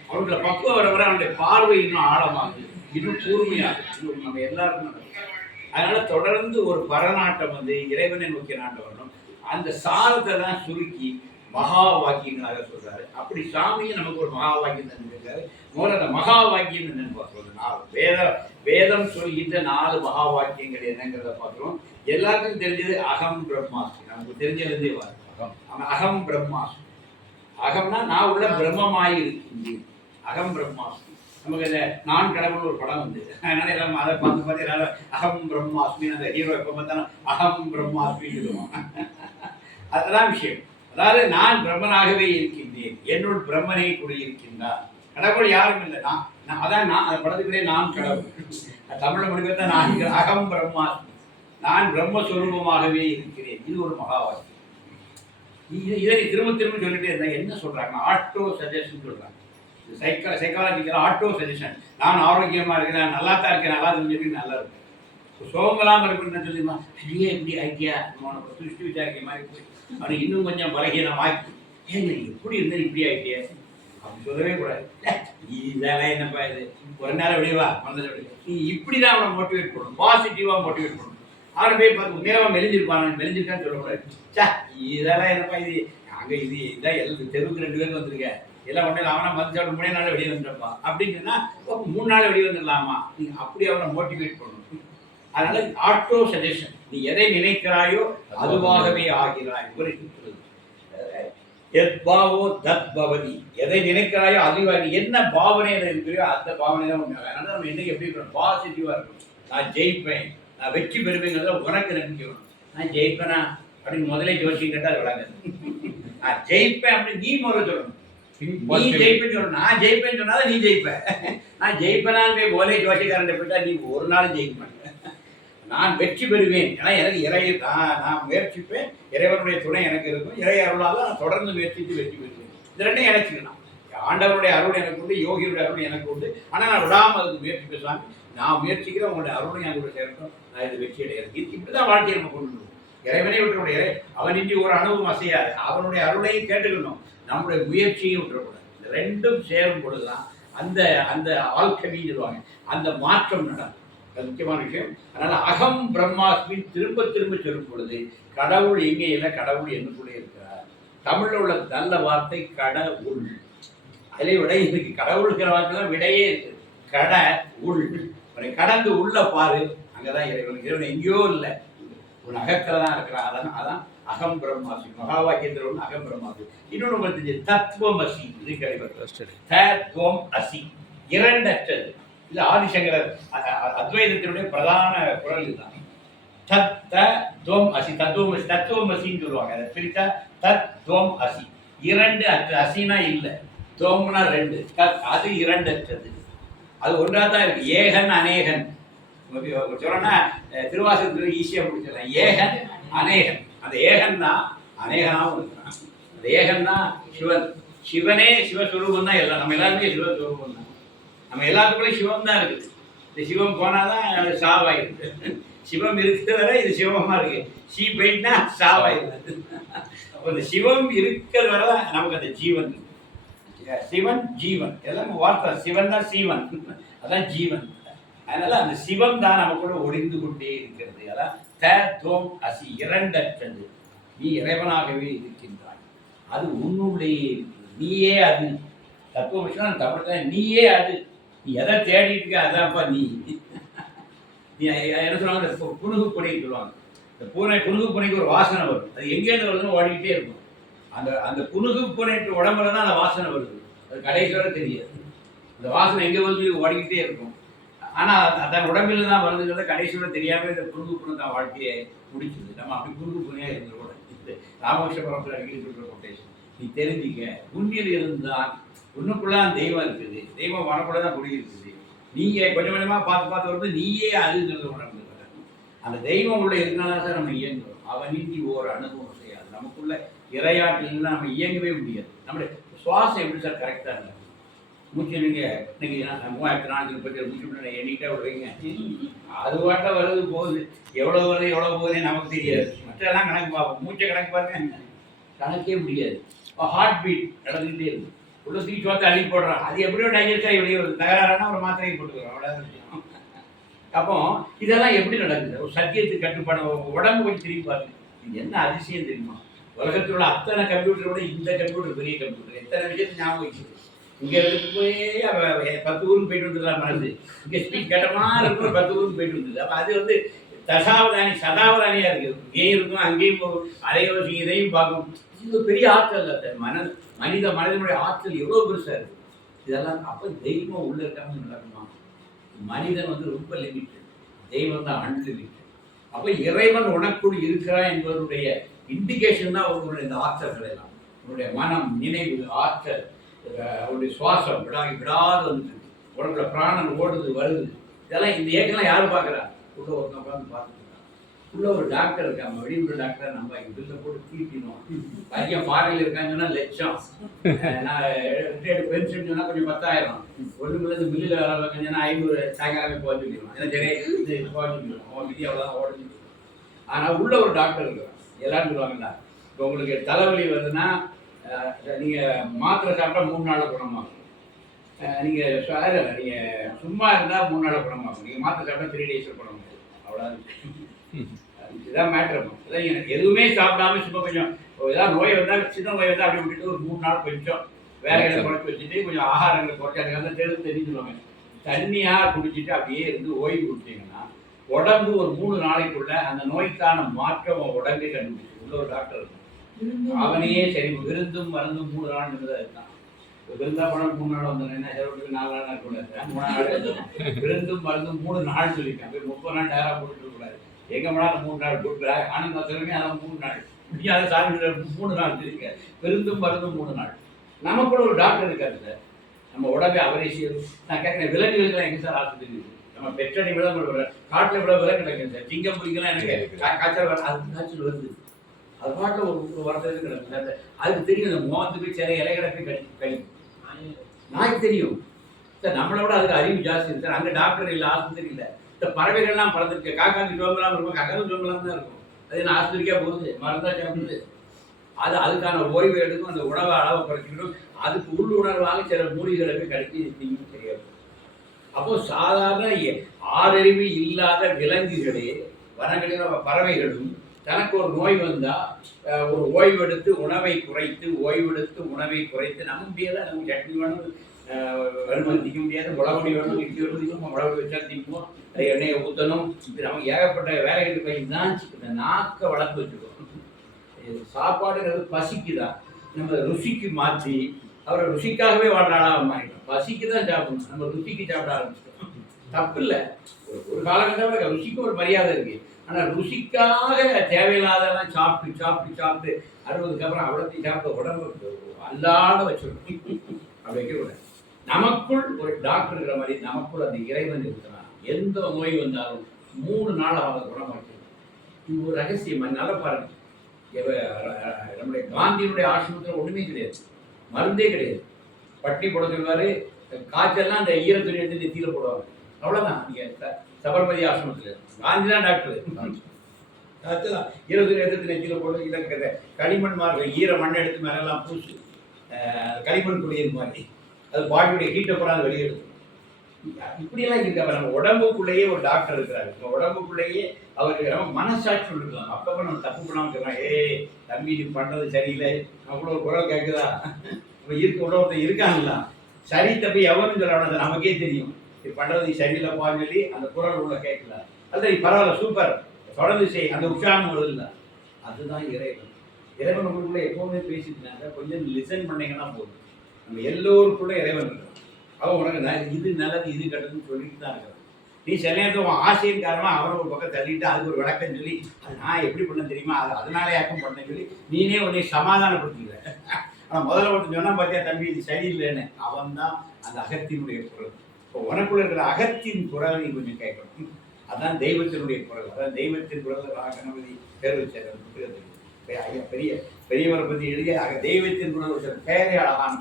அவனுக்குள்ள பக்குவம் வர வர அவனுடைய பார்வை இன்னும் ஆழமாகுது, இன்னும் கூர்மையாகுது. இன்னும் நம்ம எல்லாருக்கும் நடக்கும். அதனால தொடர்ந்து ஒரு பரநாட்டம் வந்து இறைவனை நோக்கிய நாட்டம் வரணும். அந்த சாரத்தை தான் சுருக்கி மகா வாக்கியங்களாக சொல்றாரு. அப்படி சாமியை நமக்கு ஒரு மகா வாக்கியம் தந்துருக்காரு. முதல்ல அந்த மகா வாக்கியம் என்னன்னு பார்க்கறது, வேதம் சொல்கின்ற 4 மகா வாக்கியங்கள் என்னங்கிறத பார்க்கிறோம். எல்லாருக்கும் தெரிஞ்சது அகம் பிரம்மாஸ்மி. நமக்கு தெரிஞ்சதே அகம் பிரம்மாஸ்மி. அகம்னா நான் உள்ள பிரம்மமாய் இருக்கின்றேன். அகம் பிரம்மாஸ்மி. நமக்கு இந்த நான் கடவுள் ஒரு படம் வந்து, அதனால எல்லாம் அதை பார்த்து எல்லாரும் அகம் பிரம்மாஸ்மி, அந்த ஹீரோ எப்போ பார்த்தாலும் அகம் பிரம்மாஸ்மி சொல்லுவாங்க. அதுதான் விஷயம். அதாவது நான் பிரம்மனாகவே இருக்கின்றேன், என்னுள் பிரம்மனை குடியிருக்கின்றார். கடவுள் யாரும் இல்லை, நான் அதான் நான் அந்த படத்துக்குள்ளே நான் கடவுள். தமிழ் மொழிபெயர்த்தா நான் அகம் பிரம்மாஸ்மி, நான் பிரம்மஸ்வரூபமாகவே இருக்கிறேன். இது ஒரு மகா வாக்கியம். இதை திரும்ப திரும்ப சொல்லிட்டே இருந்தா என்ன சொல்றாங்க, ஆட்டோ சஜஷன் சொல்றாங்க. Psychological auto suggestion. நான் ஆரோக்கியமா இருக்கேன், நான் நல்லா தான் இருக்கேன், நல்லா தெரிஞ்சு நல்லா இருக்கேன். சோகமெல்லாம் இருக்குன்னு சொல்லிடுமா, ஐயா இப்படி ஐக்கியா உனக்கு சுஷ்டி விசாரிக்க மாதிரி போய் அவனுக்கு இன்னும் கொஞ்சம் பலகீனமாக்கி, ஏங்க எப்படி இருந்தா இப்படி ஆகிட்டியா அப்படி சொல்லவே கூடாது. இதெல்லாம் என்னப்பா இது, ஒரு நேரம் விடைவா மனதில் விட, நீ இப்படிதான் அவனை மோட்டிவேட் பண்ணணும், பாசிட்டிவாக மோட்டிவேட் பண்ணணும். அவனை போய் பார்த்து நேரமாக மெலிஞ்சிருப்பான், மெலிஞ்சிருக்கான்னு சொல்லக்கூடாது. சா இதெல்லாம் என்னப்பா இது, அங்கே இதான் எல்லாம் தெருவுக்கு 2 பேர் வந்திருக்கேன், எல்லாம் ஒன்றும் அவனை மதிச்சோட 3 நாள் வெளியே வந்துருப்பான் அப்படின்னு சொன்னா 3 நாள் வெளியே வந்துடலாமா, நீ அப்படி அவனை மோட்டிவேட் பண்ணணும். அதனால ஆட்டோ சஜஷன், நீ எதை நினைக்கிறாயோ அதுவாகவே ஆகிறாய். எத்பாவோ தத் பவதி, எதை நினைக்கிறாயோ அதுவாக, நீ என்ன பாவனையில் இருக்கிறியோ அந்த பாவனை தான் உண்மை. அதனால நம்ம என்னைக்கு எப்படி இருக்கணும், பாசிட்டிவா இருக்கணும். நான் ஜெயிப்பேன், நான் வெற்றி பெறுவேங்கிறத உனக்கு நம்பிக்கணும். நான் ஜெயிப்பேனா அப்படின்னு முதலே ஜோசியம் கேட்டால் அது விளங்காது. நான் ஜெயிப்பேன் அப்படின்னு நீ முதல்ல சொல்லணும். நீ ஜெயிப்பேன்னு சொல்லணும். நான் ஜெயிப்பேன்னு சொன்னாதான் நீ ஜெயிப்ப. நான் ஜெயிப்பேனான்னு போய் முதலே ஜோசியக்காரன் போயிட்டா நீ ஒரு நாளும் ஜெயிக்க மாட்டேன். நான் வெற்றி பெறுவேன், ஏன்னா எனக்கு நான் முயற்சிப்பேன், இறைவனுடைய துணை எனக்கு இருக்கும், இறை அருளால் நான் தொடர்ந்து முயற்சித்து வெற்றி பெறுவேன். இது ரெண்டும் இணைச்சிக்கணும். ஆண்டவருடைய அருள் எனக்கு உண்டு, யோகியுடைய அருள் எனக்கு உண்டு. ஆனால் நான் விடாமல் அதுக்கு முயற்சி பேசுவாங்க. நான் முயற்சிக்கிறேன், உங்களுடைய அருளை என் கூட சேர்க்கணும், நான் இது வெற்றி அடைகிறேன். இப்படிதான் வாழ்க்கையை நம்ம கொண்டு வருவோம். இறைவனை விட்டுடைய அவன் இன்றி ஒரு அணுவும் அசையாது. அவனுடைய அருளையும் கேட்டுக்கணும், நம்முடைய முயற்சியும் விட்டுறக்கூடாது. இந்த ரெண்டும் சேரும் பொழுதுதான் அந்த அந்த ஆல்கமின்னு சொல்லுவாங்க, அந்த மாற்றம் நடக்கும். முக்கியமான விஷயம். அதனால அகம் பிரம்மாஸ்மி திரும்ப திரும்ப சொல்லும் பொழுது கடவுள் எங்கே இல்லை, கடவுள் என்னுக்குள்ளே இருக்கிறார். தமிழ்ல உள்ள நல்ல வார்த்தை கடவுள். அதிலே விடை இருக்கு. கடவுளுங்கிற வார்த்தை விடையே இருக்கு. கட உள், கடந்து உள்ள பாரு, அங்கதான் இறைவன். இறைவன் எங்கேயோ இல்லை, உன் அகத்துல தான் இருக்கிறான். அதான் அகம் பிரம்மாஸ்மி. மகா வாக்கியத்தில் ஒன்று அகம் பிரம்மாஸ்மி. இன்னொன்று உங்களுக்கு தெரிஞ்சு தத்துவம் அசி. இது கிடைப்பது தத்துவம் அசி, இரண்டற்றது. இது ஆதிசங்கரர் அத்வைதத்தினுடைய பிரதான குரல் இதுதான். தத் துவம் அசி, தத்துவம் அசின்னு சொல்லுவாங்க. அதை பிரித்தா தத் துவம் அசி. இரண்டு அற்ற. அசினா இல்லை, துவம்னா ரெண்டு, தத் அது இரண்டு அற்றது, அது ஒன்றா தான் இருக்கு. ஏகன் அநேகன் சொல்லணும்னா திருவாசகத்தில் ஈஸியாக முடிச்சிடலாம். ஏகன் அநேகன். அந்த ஏகன் தான் அநேகனாகவும் இருக்கிறான். அந்த ஏகன் தான் சிவன். சிவனே சிவஸ்வரூபம் தான். எல்லாம் நம்ம எல்லாருமே சிவஸ்வரூபம் தான். நம்ம எல்லாத்துக்குள்ளே சிவம் தான் இருக்குது. இந்த சிவம் போனால் தான் அது சாவாயிருக்கு. சிவம் இருக்கிற வரை இது சிவமாக இருக்கு. சி போயிட்டுனா சாவாயிருக்கு. அப்போ இந்த சிவம் இருக்கிற வரை தான் நமக்கு அந்த ஜீவன். சிவன் ஜீவன் எல்லாமே வார்த்தை. சிவன் தான் சீவன், அதான் ஜீவன். அதனால அந்த சிவம் தான் நமக்குள்ள ஒளிந்து கொண்டே இருக்கிறது. அதான் தோம் அசி, இரண்டற்றது. நீ இறைவனாகவே இருக்கின்றாய், அது உன்னுள்ளேயே இருக்கிறது. நீயே அது. தத்துவ விஷயம் தமிழ் நீயே அது. நீ எதை தேடிட்டு இருக்க அதான்ப்பா நீ. நீ என்ன சொல்லுவாங்க, புனுகு பொடின்னு சொல்லுவாங்க. இந்த புனுகு பொடிக்கு ஒரு வாசனை வரும். அது எங்கேருந்து வருதுன்னு ஓடிக்கிட்டே இருக்கும். அந்த புனுகு பொடிட்டு உடம்புல தான் அந்த வாசனை வருது. அது கடைசி வரை தெரியாது. அந்த வாசனை எங்கே வருது ஓடிக்கிட்டே இருக்கும். ஆனால் தன் உடம்பில் தான் வருதுங்கிறத கடைசி வரை தெரியாமல் இந்த புனுகு பொண்ணு தான் வாழ்க்கையை முடிச்சுது. நம்ம அப்படி புனுகு பொண்ணியாக இருந்துக்கூட ராமகிருஷ்ண பரம்பரை அடிக்கடி சொல்கிற கொட்டேஷன். நீ தெரிஞ்சிக்க, உன்னில் இருந்தால் உன்னுக்குள்ளான் தெய்வம் இருக்குது. தெய்வம் வரக்குள்ள தான் குடியிருக்குது. நீங்கள் கொஞ்சம் கொஞ்சமாக பார்த்து வரும்போது நீயே அதுங்கிறது உணர்ந்து அந்த தெய்வம் உள்ள இருக்கனால சார் நம்ம இயங்குறோம். அவனின்றி ஓர் அனுபவம் செய்யாது. நமக்குள்ள இறையாற்றில் நம்ம இயங்கவே முடியாது. நம்மளுடைய சுவாசம் எப்படி சார் கரெக்டாக இல்லை? மூச்சு நீங்கள் இன்னைக்கு 3437 மூச்சு எண்ணிக்கிட்டே விடுறீங்க. அது பாட்ட வருது போகுது. எவ்வளோ வருது எவ்வளோ போகுதுன்னு நமக்கு தெரியாது. மற்றெல்லாம் கணக்கு பார்ப்போம். மூச்சை கணக்கு பாருங்க, கணக்கே முடியாது. ஹார்ட் பீட் நடந்துக்கிட்டே இருக்கு. உள்ள தூக்கி பார்த்து அள்ளி போடுறான். அது எப்படியோ டைஜஸ்ட் ஆகி வெளியே வருது. தகராறுனா ஒரு மாத்திரையை போட்டுக்கிறோம், அவ்வளோதான். அப்போ இதெல்லாம் எப்படி நடக்குது? ஒரு சத்தியத்துக்கு கட்டுப்பாடு. உடம்பு கொஞ்சம் திரும்பி பாருங்க. இது என்ன அதிசயம் தெரியுமா? உலகத்தில் உள்ள அத்தனை கம்ப்யூட்டரோட இந்த கம்ப்யூட்டர் பெரிய கம்ப்யூட்டர். எத்தனை விஷயத்தை ஞாபகம் வச்சுது. இங்கே இருந்து போய் 10 ஊருக்கு போயிட்டு வந்துடலாம் மனது. இங்கே ஸ்பீட் கட்டமாக இருக்கும், 10 ஊருக்கு போயிட்டு வந்தது. அப்போ அது வந்து தசாவதானி சதாவதானியாக இருக்குது. இங்கேயும் இருக்கும், அங்கேயும் போகும், அதையோசி இதையும் பார்க்கும். இது பெரிய ஆற்றல் இல்லை. மனிதனுடைய ஆற்றல் எவ்வளோ பெருசாக இருக்குது. இதெல்லாம் அப்போ தெய்வம் உள்ள இருக்காமல் நடக்குமா? மனிதன் வந்து ரொம்ப லிமிட்டட், தெய்வம் தான் அன்லிமிட்டட். அப்போ இறைவன் உனக்குள் இருக்கிறான் என்பதனுடைய இண்டிகேஷன் தான் அவர்களுடைய இந்த ஆற்றல்கள் எல்லாம். அவருடைய மனம், நினைவு, ஆற்றல், அவருடைய சுவாசம் விடாது வந்து உடம்புல பிராணன் ஓடுது வருது. இதெல்லாம் இந்த இயக்கெல்லாம் யாரும் பார்க்குறா? உள்ள ஒருத்தன் உட்காந்து பார்த்துட்டு உள்ள ஒரு டாக்டர் இருக்காங்க, வெளியுள்ள டாக்டர். நம்ம பில்லை போட்டு தீட்டினோம். பையன் ஃபாரின்ல இருக்காங்கன்னா லட்சம். நான் ரிட்டையர்டு பென்ஷன் சொன்னால் கொஞ்சம் 10,000. ஒன்றுமில்ல மில்லில் வேலை பார்க்கணுன்னா 500 சாயங்காலமே போச்சுக்கலாம். ஏன்னா சரி போச்சுக்கலாம். அவன் விதி அவ்வளோதான் ஓடுச்சு. ஆனால் உள்ள ஒரு டாக்டர் இருக்கிறான். எல்லாரும் சொல்லுவாங்கல்ல, இப்போ உங்களுக்கு தலைவலி வருதுன்னா நீங்கள் மாத்திரை சாப்பிட்டா 3 நாளில் குணமாகும். நீங்கள் சும்மா இருந்தால் 3 நாளில் குணமாகும். நீங்கள் மாத்திரை சாப்பிட்டா 3 டேஸில் குணமாகும். அவ்வளோதான். இதுதான் மேட்ரு. அதான் எனக்கு எதுவுமே சாப்பிடாம சும்மா கொஞ்சம் ஏதாவது நோய் வந்தால், சின்ன நோய் வந்தால் அப்படி விட்டுட்டு ஒரு 3 நாள் கொஞ்சம் வேலைகளை குறைச்சி வச்சுட்டு கொஞ்சம் ஆகாரங்களை குறைச்சி அதுக்காக தெரிஞ்சுருவாங்க. தண்ணியாக குடிச்சிட்டு அப்படியே இருந்து ஓய்வு கொடுத்தீங்கன்னா உடம்பு ஒரு 3 நாளைக்குள்ள அந்த நோய்க்கான மாற்றம் உடம்பே கண்டுபிடிச்சு. உள்ள ஒரு டாக்டர் இருக்கும், அவனையே சரி விருந்தும் மருந்தும் 3 நாள் இருக்கான். விருந்தா படம் 3 நாள் வந்தோன்னா 4 நாள் இருக்கக்கூடாது, 3 நாள். விருந்தும் மருந்தும் 3 நாள் சொல்லியிருக்கேன். 30 நாள் நேராக போட்டுட்டு கூடாது. எங்கே போனாலும் 3 நாள் போட்டுக்கிறாங்க. ஆனந்த சொல்லுங்க, அதான் 3 நாள் முடியாத சாமி 3 நாள் இருக்கு. விருந்தும் மருந்தும் 3 நாள். நமக்குள்ள ஒரு டாக்டர் இருக்காரு சார். நம்ம உடம்பை அவரே நான் கேட்குறேன், விலங்குகளுக்கெல்லாம் எங்கே சார் ஆஸ்பத்திரி இருக்குது? நம்ம பெற்றடி விட காட்டில் விட விலங்கு கிடைக்கும் சார். சிங்கம் பிடிக்கலாம், எனக்கு காய்ச்சல் வர அது காய்ச்சல் வருது. அது பாட்டில் ஒரு வருஷத்துக்கு கிடக்கு. அதுக்கு தெரியும், இந்த மோகத்துக்கு சில இலைகளை போய் கழிக்கும். நாய்க்கு தெரியும் சார். நம்மளை விட அதுக்கு அறிவு ஜாஸ்தி இருக்கு சார். அங்கே டாக்டர் இல்லை, ஆஸ்பத்திரி இல்லை. இந்த பறவைகள்லாம் பறந்துருக்கு. காக்காக்கு ஜோம்பலாம் இருக்கும், கக்கனும் ஜோம்பலாம் தான் இருக்கும். அது என்ன ஆஸ்பத்திரிக்காக போகுது, மருந்தா சாப்பிடுது. அதுக்கான ஓய்வு எடுக்கும், அந்த உணவை அளவை குறைச்சிக்கணும். அதுக்கு உள்ளுணர்வாக சில மூலிகளை போய் கழிச்சு நீங்களும் தெரியாது. அப்போ சாதாரண ஆறறிவு இல்லாத விலங்குகளே, வனங்களில் பறவைகளும் தனக்கு ஒரு நோய் வந்தால் ஒரு ஓய்வெடுத்து உணவை குறைத்து நம்ப முடியாத நமக்கு சட்னி வேணும், வருமானம் திக்க முடியாது, உழவடி வேணும், இட்லி வேணும், உழவடி வச்சா திப்போம், எண்ணெயை ஊற்றணும். இது நமக்கு ஏகப்பட்ட வேலைகள் போய் தான் இந்த நாக்கை வளர்த்து வச்சுக்கணும். சாப்பாடுங்கிறது பசிக்கு தான். நம்ம ருசிக்கு மாற்றி அவரை ருசிக்காகவே வாழ்றாளாக மாறிட்டோம். பசிக்கு தான் சாப்பிடணும், நம்ம ருசிக்கு சாப்பிட ஆரம்பிச்சிட்டோம். தப்பு இல்லை. ஒரு காலகட்டத்தில் ருசிக்கு ஒரு மரியாதை இருக்கு. ஆனால் ருசிக்காக தேவையில்லாதெல்லாம் சாப்பிட்டு சாப்பிட்டு சாப்பிட்டு 60க்கு அப்புறம் அவ்வளோத்தையும் சாப்பிட்டு உடம்பு அல்லாத வச்சிருக்கோம். அப்படி வைக்கக்கூடாது. நமக்குள் ஒரு டாக்டர் இருக்கிற மாதிரி நமக்குள் அந்த இறைவன் இருக்கிறான். எந்த நோய் வந்தாலும் 3 நாள் அவரை குணமாக்கணும். இது ஒரு ரகசியம். நல்லா பாருங்க, நம்முடைய காந்தியினுடைய ஆசிரமத்தில் ஒன்றுமே கிடையாது, மருந்தே கிடையாது. பட்டி போட சொல்வாரு, காய்ச்சல்லாம் அந்த ஈரத்துணி எடுத்து நெத்தியில் போடுவாங்க, அவ்வளோதான். நீங்கள் சபர்மதி ஆசிரமத்தில் காந்தி தான் டாக்டர். காய்ச்சலாம் ஈரத்துணி எடுத்து நெத்தியில் போடுறது இல்லை, களிமண் மாதிரி ஈர மண் எடுத்து மேலெல்லாம் பூசு, களிமண் குளியல் மாதிரி அது பாடியுடைய ஹீட்டை போடாது வெளியெடுக்கும். இப்படியெல்லாம் இருக்காங்க. நம்ம உடம்புக்குள்ளேயே ஒரு டாக்டர் இருக்கிறாரு, நம்ம உடம்புக்குள்ளேயே அவருக்கு நம்ம மனசாட்சி இருக்கலாம். அப்பப்போ நம்ம தப்பு பண்ணாமல் இருக்கிறோம். தம்பி நீ பண்ணுறது சரியில்லை, அவ்வளோ ஒரு குரல் கேட்குதா, இப்போ ஒருத்தர் இருக்காங்களா, சரி தப்பி எவனும் சொல்லணும், நமக்கே தெரியும். இது பண்ணுறது நீ சரியில்லைப்பான்னு சொல்லி அந்த குரல் உள்ள கேட்கலாம். அல்ல நீ பரவாயில்ல சூப்பர் தொடர்ந்து செய், அந்த உற்சாகம் வருதுல்ல, அதுதான் இறைவன். இறைவன் உங்களுக்குள்ள எப்போவுமே பேசிட்டுனாங்க, கொஞ்சம் லிசன் பண்ணீங்கன்னா போதும். நம்ம எல்லோருக்குள்ள இறைவன் இருக்கிறோம். அவன் உனக்கு இது நல்லது இது கெட்டதுன்னு சொல்லிட்டு தான் இருக்கிறான். நீ சில நேரத்தில் உன் ஆசையின் காரணமாக அவனை ஒரு பக்கம் தள்ளிட்டு அதுக்கு ஒரு விளக்கம் சொல்லி அது நான் எப்படி பண்ண தெரியுமா, அதனாலே யாக்கும் பண்ணேன்னு சொல்லி நீனே உன்னை சமாதானப்படுத்திக்கிற. ஆனால் முதல்ல ஒருத்தர் சொன்னால் பார்த்தியா தம்பி இது சரியில்லைன்னு, அவன் தான் அந்த அகத்தினுடைய குரல். இப்போ உனக்குள்ள இருக்கிற அகத்தின் குரலை நீ கொஞ்சம் கேட்கணும். அதான் தெய்வத்தினுடைய குரல். அதான் தெய்வத்தின் குரல் கணபதி பேர் வச்சார் அந்த புத்தகத்துக்கு. ஐயா பெரியவரை பற்றி எழுதிய தெய்வத்தின் குரல் வச்சார், பேரே அழகான.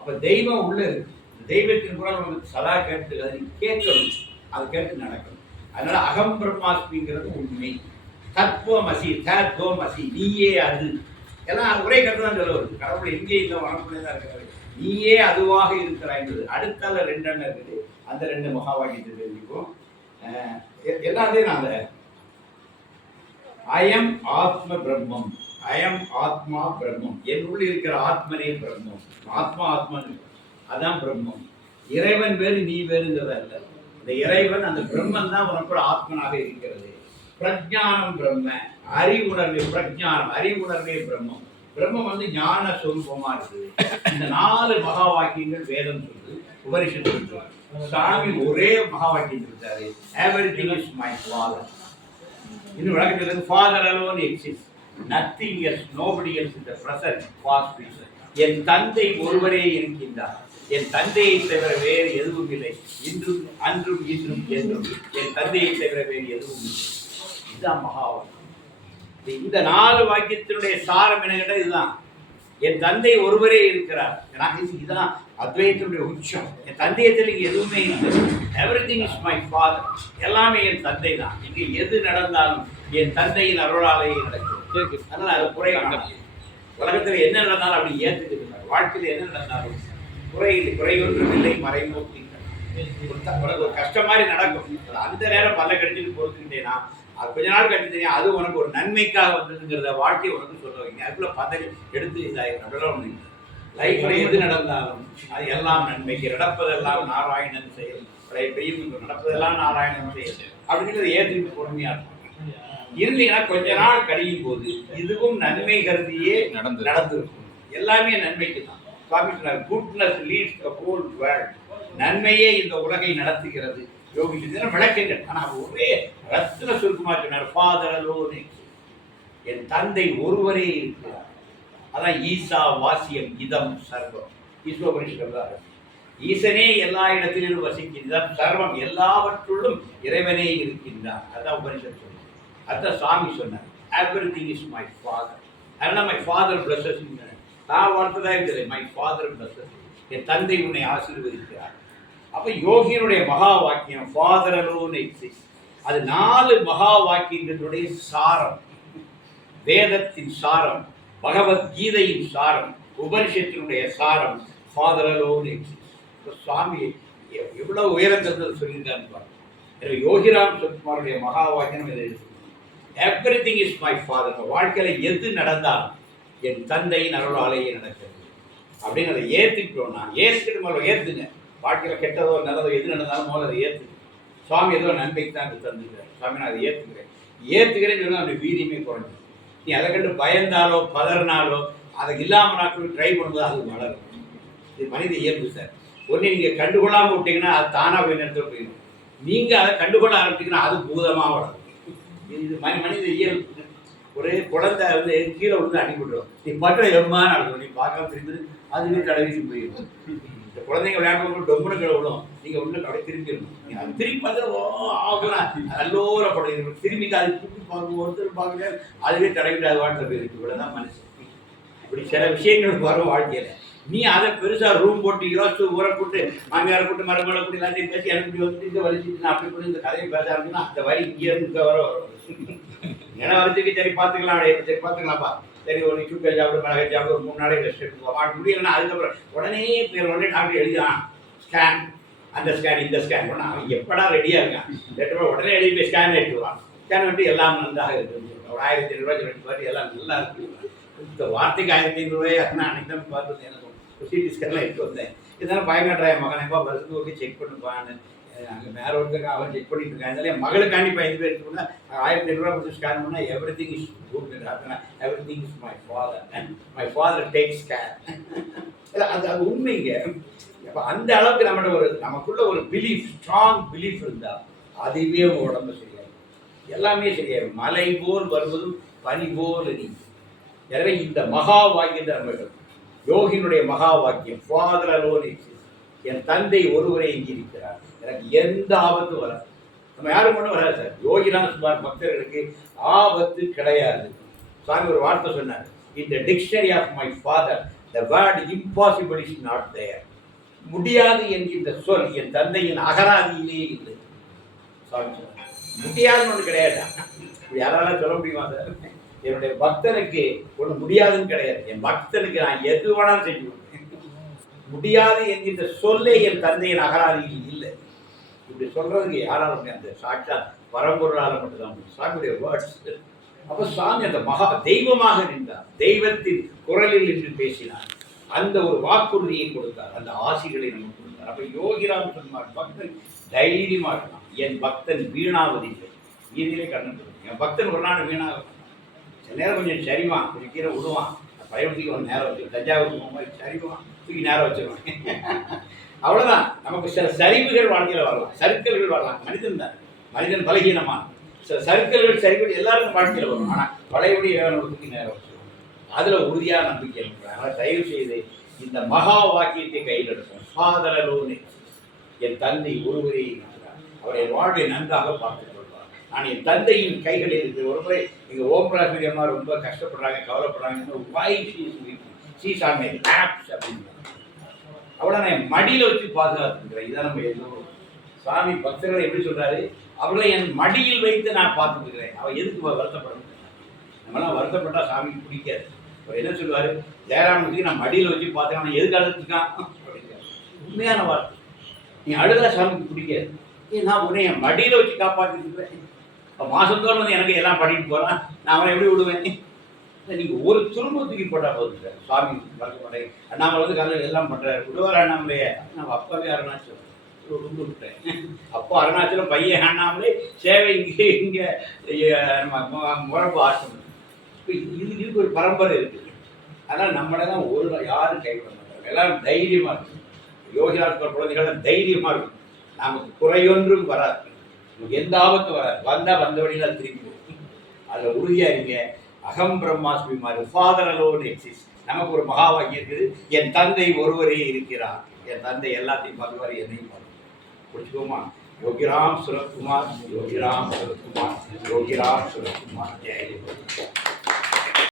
அப்போ தெய்வம் உள்ள இருக்கு. தெய்வத்தின் குரல் உங்களுக்கு சதா கேட்டு அதை நீ கேட்கணும், அதை கேட்டு நடக்கணும். அதனால அகம் பிரம்மாஸ்மிங்கிறது உண்மை. தத்துவமசி தத்துவமசி நீயே அது எல்லாம் ஒரே கருத்து தான் சொல்ல வருது. கடவுள் எங்கே இல்லை, வனக்குள்ளே தான் இருக்கிறாரு. நீயே அதுவாக இருக்கிறாய்ன்றது. அடுத்தால 2 எண்ணம் இருக்குது, அந்த 2 மகாவாக்கியத்தை தெரிஞ்சுக்கும். எல்லாத்தையும் நான் அந்த அயம் ஆத்ம பிரம்மம், அயம் ஆத்மா பிரம்மம், என் உள்ள இருக்கிற ஆத்மனே பிரம்மம். ஆத்மான்னு அதான் பிரம்மம். இறைவன் வேறு நீ வேறுங்கிறது அல்ல. இந்த இறைவன் அந்த பிரம்மன் தான் உனக்கு ஆத்மனாக இருக்கிறது. பிரஜானம் பிரம்ம, அறிவுணர்வே பிரஜானம், அறிவுணர்வே பிரம்மம். பிரம்மம் வந்து ஞான சொரூபமா இருக்குது. இந்த 4 மகா வாக்கியங்கள் வேதம் சொல்லுது, உபனிஷத்து சொல்றாரு. சாமி ஒரே மகா வாக்கியம் சொல்றாரு, எவரிதிங் இஸ் மை ஃபாதர். இன்னும் விளக்கத்தில் father alone exist, nothing else, nobody else in the present past future. என் தந்தை ஒருவரே இருக்கின்றார், என் தந்தையை தவிர வேறு எதுவும் இல்லை, இன்றும் அன்றும் இன்றும் என்றும் என் தந்தையை தவிர வேறு எதுவும் இல்லை. இதுதான் மகாவாக்கியம். இந்த 4 வாக்கியத்தினுடைய சாரம் என்ன கேட்டால் இதுதான், என் தந்தை ஒருவரே இருக்கிறார். இதுதான் அத்வைத்தினுடைய உச்சம். என் தந்தையத்தில் இங்கே எதுவுமே இல்லை. எவ்ரிதிங் இஸ் மை ஃபாதர், எல்லாமே என் தந்தை தான். இங்கே எது நடந்தாலும் என் தந்தையின் அருளாலேயே நடக்கும். அதனால் அது குறை காணாது. உலகத்தில் என்ன நடந்தாலும் அப்படி ஏற்றுக்கிறார். வாழ்க்கையில் என்ன நடந்தாலும் குறை ஒன்றும் இல்லை, மறைமூர்த்தி. உனக்கு ஒரு கஷ்டம் மாதிரி நடக்கும், அந்த நேரம் பல்ல கடிச்சிட்டு பொறுத்துக்கிட்டேன்னா அது கொஞ்ச நாள் கழிச்சு தெரியும், அது உனக்கு ஒரு நன்மைக்காக வந்ததுங்கிறத வாழ்க்கையை உனக்கு சொல்ல வைங்க. அதுக்குள்ள பதவி எடுத்து இதாயிரம் அப்படிலாம் ஒன்று. லைஃப்ல எது நடந்தாலும் அது எல்லாம் நன்மைக்கு, நடப்பதெல்லாம் நாராயணன் செயல், பெய்யும் நடப்பதெல்லாம் நாராயணன் செயல் அப்படிங்கிறத ஏற்றுக்கிட்டு பொறுமையா இருக்கும். இருந்தீங்கன்னா கொஞ்ச நாள் கழியும் போது இதுவும் நன்மை கருதியே நடந்திருக்கும். எல்லாமே நன்மைக்கு தான். சுவாமி சொன்னார், goodness leads the whole world. நன்மையே இந்த உலகை நடத்துகிறது. யோகி விளக்குங்கள். ஆனால் ஒரே ரத்ன சுருக்கமாக சொன்னார், ஃபாதர் அலோன், என் தந்தை ஒருவரே இருக்கிறார். அதான் ஈசா வாசியம் இதம் சர்வம். ஈஸ்வரிஷர் ஈசனே எல்லா இடத்திலும் வசிக்கின்றார், சர்வம் எல்லாவற்றுள்ளும் இறைவனே இருக்கின்றார். அதான் உபனிஷத் சொன்னார். அதான் சாமி சொன்னார், எவ்ரிதிங் இஸ் மை ஃபாதர். அதனால மை ஃபாதர் பிளஸஸ். நான் வாழ்த்ததான் இருக்கிறேன், மை ஃபாதர் பிளஸஸ், என் தந்தை உன்னை ஆசீர்வதிக்கிறார். அப்ப யோகியினுடைய மகா வாக்கியம் ஃபாதர் அலோன் எக்ஸிஸ்ட். அது 4 மகா வாக்கியங்களுடைய சாரம், வேதத்தின் சாரம், பகவத்கீதையின் சாரம், உபனிஷத்தினுடைய சாரம் ஃபாதர் அலோன் எக்ஸிஸ்ட். சுவாமி எவ்வளவு உயரத்தை சொல்லியிருக்காரு. யோகிராம் சத்குமாருடைய மகா வாக்கியம் இதை எவ்ரிதிங் இஸ் மை ஃபாதர். வாழ்க்கையில எது நடந்தாலும் என் தந்தையின் அருளாலேயே நடக்கிறது அப்படின்னு அதை ஏற்றுக்கிட்டோம்னா, ஏற்றுக்கிட்டு முதல்ல ஏற்றுங்க. வாழ்க்கையில் கெட்டதோ நல்லதோ எது நடந்தாலும் முதல்ல அதை ஏற்றுங்க. சுவாமி ஏதோ நன்மைக்கு தான் தந்துக்கிறார். சுவாமி நான் அதை ஏற்றுக்கிறேன்னு சொன்னால் அப்படி வீரியமே குறைஞ்சி. நீ அதை கண்டு பயந்தாலோ பதறினாலோ அதை இல்லாமல் ட்ரை பண்ணும்போது அது வளரும். இது மனித இயல்பு சார். ஒன்று நீங்கள் கண்டுகொள்ளாமல் விட்டீங்கன்னா அது தானாக போய் நேரத்தில் போயிடும். நீங்கள் அதை கண்டுகொள்ள ஆரம்பிச்சிங்கன்னா அது பூதமாக வளரும். இது மனித இயல்பு. ஒரு குழந்தை வந்து கீழே விழுந்து அடிபட்டுரும், நீ பட்ட எம்மா நடக்கும், நீ பார்க்காம திரும்பி அதுவே தடவிட்டு போயிடும். இந்த குழந்தைங்க விளையாடும்போது டொம்முனு கீழே விடும், நீங்கள் உள்ள அப்படியே திரும்பிடணும். அது திரும்பி பார்த்தா ஆகலாம் நல்லோரப்படும், திரும்பி அது திருப்பி பார்க்கும், ஒருத்தர் பார்க்க அதுவே தடவிட்டு அது வாழ்க்கை போயிருக்கு. இவ்வளோதான் மனுஷன். இப்படி சில விஷயங்கள் வரும் வாழ்க்கையில். நீ அதை பெருசாக ரூம் போட்டு யோசிச்சு ஊரை போட்டு மாமியாரை போட்டு மரங்களை போட்டு எல்லாத்தையும் பேசி எனக்கு இப்படி வந்து இந்த வலிச்சுட்டு நான் அப்படி போட்டு இந்த கதையை பேச ஆரம்பிச்சுன்னா அந்த வரி இங்கேருந்து இங்கே வரும். ஏன்னா வரைக்கும் சரி பார்த்துக்கலாம், அப்படியே சரி பார்த்துக்கலாம்ப்பா, சரி ஒரு சூப்பர் சாப்பிடு, மிளகா சாப்பிடு, ஒரு 3 நாளைக்கு ரெஸ்ட் எடுத்துக்கோ முடியலன்னா அதுக்கப்புறம் உடனே டாக்டர் எழுதிதான் ஸ்கேன், அந்த ஸ்கேன் இந்த ஸ்கேன் பண்ணால் அவன் எப்படா ரெடியாக இருக்கான், உடனே எழுதி போய் ஸ்கேன் எடுத்துவான். ஸ்கேன் பண்ணிட்டு எல்லாம் நன்றாக இருக்குது, ஒரு 1500 ரெண்டு பாட்டி எல்லாம் நல்லா இருக்குது. இந்த வார்த்தைக்கு 1500 நான் அன்னைக்கு தான் பார்த்தது. எனக்கு சிடி ஸ்கேன்லாம் எடுத்து வந்தேன். இதெல்லாம் பயங்கட்றா என் மகனைப்பா வருஷத்துக்கு ஓகே செக் பண்ணுப்பான்னு அங்கே மேலே ஒருத்தங்க அவன் செக் பண்ணிட்டு இருக்கான். இதெல்லாம் என் மகளுக்காண்டி 5 பேர் எடுத்து பண்ணால் 1500 கொடுத்து ஸ்கேன் பண்ணால் every thing is good, every thing is my father and my father takes care. இல்லை அது உண்மைங்க. அப்போ அந்த அளவுக்கு நமக்குள்ள ஒரு பிலீஃப், ஸ்ட்ராங் பிலீஃப் இருந்தால் அதுவே உடம்பு சரியாகும், எல்லாமே சரியாகும். மலை போல் வருவதும் பனி போல் நீ. எனவே இந்த மகா வாக்கியத்தை நம்ம யோகினுடைய மகா வாக்கியம், ஃபாதர் அலோன் எக்ஸிஸ்ட்ஸ், என் தந்தை ஒருவரே எங்கிருக்கிறார், எனக்கு எந்த ஆபத்தும் வராது. நம்ம யாரும் ஒன்றும் வராது சார். யோகிராம் சுமார் பக்தர்களுக்கு ஆபத்து கிடையாது. சாமி ஒரு வார்த்தை சொன்னார், in the dictionary of my father the word impossible is not there. முடியாது என்கின்ற சொல் என் தந்தையின் அகராதியிலே இல்லை. சாமி சொன்னார் முடியாதுன்னு ஒன்று கிடையாது. யாராலும் சொல்ல முடியுமா சார்? என்னுடைய பக்தனுக்கு ஒன்று முடியாதுன்னு கிடையாது. என் பக்தனுக்கு நான் எது வேணாலும் செய்வேன். முடியாது என்கின்ற சொல்லே என் தந்தையின் அகராதியில் இல்லை. இப்படி சொல்றதுக்கு யாராலும் அந்த சாட்சாத் பரம்பொருளால் மட்டும்தான் சாமியுடைய வேர்ட்ஸ். அப்போ சாமி அந்த மகா தெய்வமாக நின்றார், தெய்வத்தின் குரலில் நின்று பேசினார், அந்த ஒரு வாக்குறுதியை கொடுத்தார், அந்த ஆசிகளை நமக்கு கொடுத்தார். அப்போ யோகிராம் சொன்னார், பக்தன் தைரியமாக இருக்கலாம், என் பக்தன் வீணாவதில்லை. இதிலே கண்ணு என் பக்தன் ஒரு நாள் வீணாக நேரம் கொஞ்சம் சரிவான், கொஞ்சம் கீரை விடுவான், பயணத்துக்கு ஒரு நேரம் வச்சு தஞ்சாவூர் போகும்போது சரிவான், தூக்கி நேரம் வச்சிருவான். அவ்வளோதான். நமக்கு சில சரிவுகள் வாழ்க்கையில் வரலாம், சர்க்கிள்கள் வரலாம். மனிதன் தான், மனிதன் பலகீனமான சில சர்க்கிள்கள் சரிவுகள் எல்லாருக்கும் வாழ்க்கையில் வரும். ஆனால் பழையபடி தூக்கி நேரம் வச்சிருவோம். அதில் உறுதியாக நம்பிக்கை இருக்கிறாங்க. அதனால் தயவு செய்து இந்த மகா வாக்கியத்தை கையில் எடுப்போம். ஃபாதர் அலோன் எக்ஸிஸ்ட்ஸ், என் தந்தை ஒருவரே இருக்கிறார், அவரை வாழ்வை நன்றாக பார்த்துக் கொள்வார். நான் என் தந்தையின் கைகளில் இருக்கு. ஒரு முறை எங்கள் ஓம்பராஜ் அம்மா ரொம்ப கஷ்டப்படுறாங்க, கவலைப்படுறாங்க. அப்படின்னு அவளை நான் மடியில் வச்சு பாதுகாத்துக்கிறேன். இதான் நம்ம எதுவும் சாமி பக்தர்களை எப்படி சொல்றாரு, அவளை என் மடியில் வைத்து நான் பார்த்துக்கிறேன். அவள் எதுக்கு வருத்தப்படணும்? நம்மளாம் வருத்தப்பட்டா சாமிக்கு பிடிக்காது. அவர் என்ன சொல்லுவார், ஜெயராமத்துக்கு நான் மடியில் வச்சு பார்த்தேன், அவன் எதுக்கு அழுதுக்கான் அப்படிங்கிறார். உண்மையான வார்த்தை. நீ அழுதா சாமிக்கு பிடிக்காது. நான் உன்னை என் மடியில் வச்சு காப்பாற்றிருக்கிறேன். இப்போ மாதத்தோடு வந்து எனக்கு எல்லாம் பண்ணிட்டு போகிறான், நான் அவனை எப்படி விடுவேன்? நீங்கள் ஒரு துரும்பத்துக்கு போட்டால் போதும் சார். சுவாமி வளர்க்க மாட்டேன். அண்ணாமலை வந்து காலையில் எல்லாம் பண்ணுறாரு, விடுவார் அண்ணாமலையே. நம்ம அப்பாவே அருணாச்சலம் விட்டேன். அப்போ அருணாச்சலம் பையன் அண்ணாமலை சேவை இங்கே நம்ம முறப்பு ஆசிரமம். இப்போ இதுக்கு ஒரு பரம்பரை இருக்குது. அதனால் நம்மளை தான் யாரும் கைவிட மாட்டாங்க. எல்லாரும் தைரியமாக இருக்கும். யோகிராஜ் குழந்தைகள் தைரியமாக இருக்கும். நமக்கு குறையொன்றும் வராது, எந்த ஆபத்து வராது. வந்தால் வந்த வழியில் திரும்பி போகும். அதில் உறுதியாக இருங்க. அகம் பிரம்மாஸ்மி மாதிரி ஃபாதர் அலோன் எக்ஸிஸ்ட்ஸ். நமக்கு ஒரு மகா வாக்கியம் இருக்குது, என் தந்தை ஒருவரே இருக்கிறார், என் தந்தை எல்லாத்தையும் பார்க்குவார், என்னையும் பார்க்குவார். பிடிச்சிக்கோமா? யோகிராம் சுரத்குமார், யோகிராம் சுரத்குமார், யோகிராம் சுரத்குமார். ஜெயலலிதா.